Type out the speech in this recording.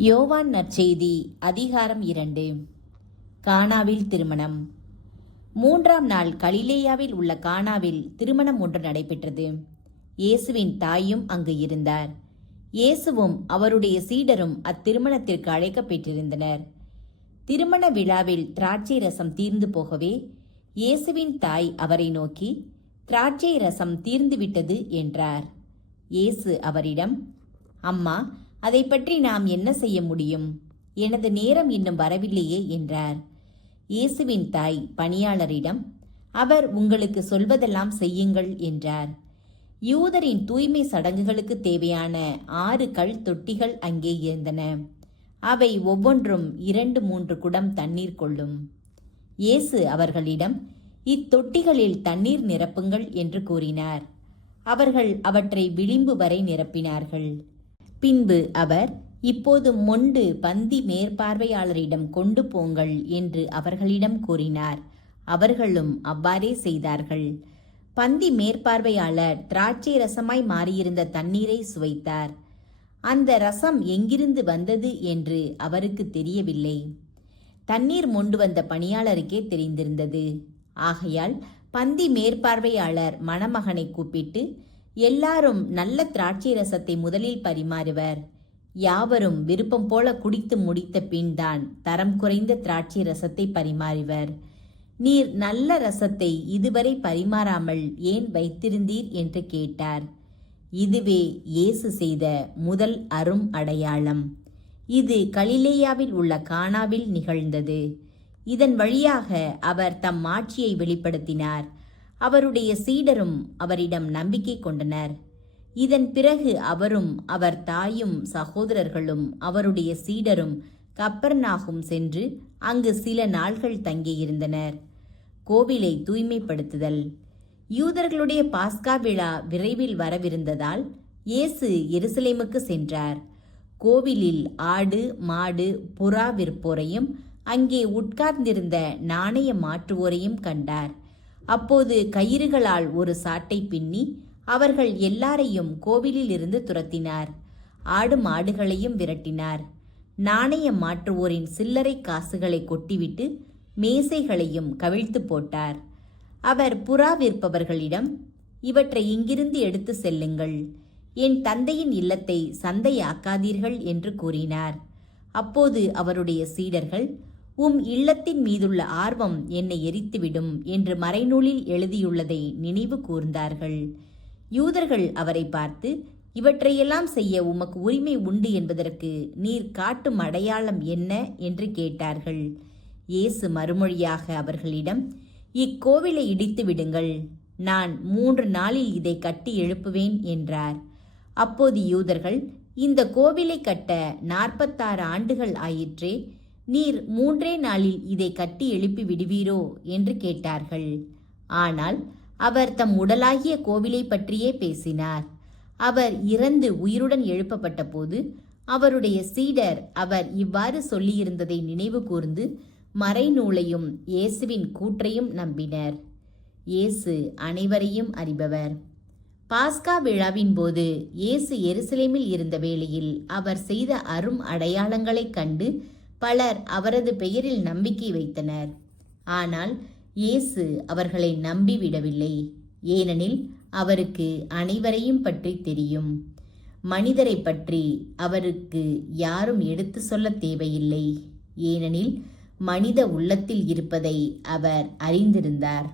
யோவான் நற்செய்தி அதிகாரம் 2. கானாவில் திருமணம். 3ஆம் நாள் கலிலேயாவில் உள்ள கானாவில் திருமணம் ஒன்று நடைபெற்றது. இயேசுவின் தாயும் அங்கு இருந்தார். இயேசுவும் அவருடைய சீடரும் அத்திருமணத்திற்கு அழைக்கப்பட்டிருந்தனர். திருமண விழாவில் திராட்சை ரசம் தீர்ந்து போகவே இயேசுவின் தாய் அவரை நோக்கி, "திராட்சை ரசம் தீர்ந்துவிட்டது" என்றார். இயேசு அவரிடம், "அம்மா, அதை பற்றி நாம் என்ன செய்ய முடியும்? எனது நேரம் இன்னும் வரவில்லையே" என்றார். இயேசுவின் தாய் பணியாளரிடம், "அவர் உங்களுக்கு சொல்வதெல்லாம் செய்யுங்கள்" என்றார். யூதரின் தூய்மை சடங்குகளுக்கு தேவையான 6 கல் தொட்டிகள் அங்கே இருந்தன. அவை ஒவ்வொன்றும் 2-3 குடம் தண்ணீர் கொள்ளும். இயேசு அவர்களிடம், "இத்தொட்டிகளில் தண்ணீர் நிரப்புங்கள்" என்று கூறினார். அவர்கள் அவற்றை விளிம்பு வரை நிரப்பினார்கள். பின்பு அவர், "இப்போது மொண்டு பந்தி மேற்பார்வையாளரிடம் கொண்டு போங்கள்" என்று அவர்களிடம் கூறினார். அவர்களும் அவ்வாறே செய்தார்கள். பந்தி மேற்பார்வையாளர் திராட்சை ரசமாய் மாறியிருந்த தண்ணீரை சுவைத்தார். அந்த ரசம் எங்கிருந்து வந்தது என்று அவருக்கு தெரியவில்லை. தண்ணீர் மொண்டு வந்த பணியாளருக்கே தெரிந்திருந்தது. ஆகையால் பந்தி மேற்பார்வையாளர் மணமகனை கூப்பிட்டு, "எல்லாரும் நல்ல திராட்சை ரசத்தை முதலில் பரிமாறுவர். யாவரும் விருப்பம் போல குடித்து முடித்த பின் தான் தரம் குறைந்த திராட்சை ரசத்தை பரிமாறுவர். நீர் நல்ல ரசத்தை இதுவரை பரிமாறாமல் ஏன் வைத்திருந்தீர்?" என்று கேட்டார். இதுவே இயேசு செய்த முதல் அரும் அடையாளம். இது கலிலேயாவில் உள்ள கானாவில் நிகழ்ந்தது. இதன் வழியாக அவர் தம் மாட்சியை வெளிப்படுத்தினார். அவருடைய சீடரும் அவரிடம் நம்பிக்கை கொண்டனர். இதன் பிறகு அவரும் அவர் தாயும் சகோதரர்களும் அவருடைய சீடரும் கப்பர்நாகும் சென்று அங்கு சில நாள்கள் தங்கியிருந்தனர். கோவிலை தூய்மைப்படுத்துதல். யூதர்களுடைய பாஸ்கா விழா விரைவில் வரவிருந்ததால் இயேசு எருசலேமுக்கு சென்றார். கோவிலில் ஆடு, மாடு, புறா விற்போரையும் அங்கே உட்கார்ந்திருந்த நாணய மாற்றுவோரையும் கண்டார். அப்போது கயிறுகளால் ஒரு சாட்டை பின்னி அவர்கள் எல்லாரையும் கோவிலில் இருந்து துரத்தினார். ஆடு மாடுகளையும் விரட்டினார். நாணயம் மாற்றுவோரின் சில்லறை காசுகளை கொட்டிவிட்டு மேசைகளையும் கவிழ்த்து போட்டார். அவர் புறா விற்பவர்களிடம், "இவற்றை இங்கிருந்து எடுத்து செல்லுங்கள். என் தந்தையின் இல்லத்தை சந்தையாக்காதீர்கள்" என்று கூறினார். அப்போது அவருடைய சீடர்கள், "உம் இல்லத்தின் மீதுள்ள ஆர்வம் என்னை எரித்துவிடும்" என்று மறைநூலில் எழுதியுள்ளதை நினைவு கூர்ந்தார்கள். யூதர்கள் அவரை பார்த்து, "இவற்றையெல்லாம் செய்ய உமக்கு உரிமை உண்டு என்பதற்கு நீர் காட்டும் அடையாளம் என்ன?" என்று கேட்டார்கள். இயேசு மறுமொழியாக அவர்களிடம், "இக்கோவிலை இடித்து விடுங்கள். நான் 3 நாளில் இதை கட்டி எழுப்புவேன்" என்றார். அப்போது யூதர்கள், "இந்த கோவிலை கட்ட 46 ஆண்டுகள் ஆயிற்றே, நீர் 3 நாளில் இதை கட்டி எழுப்பி விடுவீரோ?" என்று கேட்டார்கள். ஆனால் அவர் தம் உடலாகிய கோவிலை பற்றியே பேசினார். அவர் இறந்து உயிருடன் எழுப்பப்பட்ட போது அவருடைய சீடர் அவர் இவ்வாறு சொல்லியிருந்ததை நினைவு கூர்ந்து மறைநூலையும் இயேசுவின் கூற்றையும் நம்பினர். இயேசு அனைவரையும் அறிபவர். பாஸ்கா விழாவின் போது இயேசு எருசலேமில் இருந்த வேளையில் அவர் செய்த அரும் அடையாளங்களைக் கண்டு பலர் அவரது பெயரில் நம்பிக்கை வைத்தனர். ஆனால் இயேசு அவர்களை நம்பிவிடவில்லை. ஏனெனில் அவருக்கு அனைவரையும் பற்றி தெரியும். மனிதரை பற்றி அவருக்கு யாரும் எடுத்து சொல்ல தேவையில்லை. ஏனெனில் மனித உள்ளத்தில் இருப்பதை அவர் அறிந்திருந்தார்.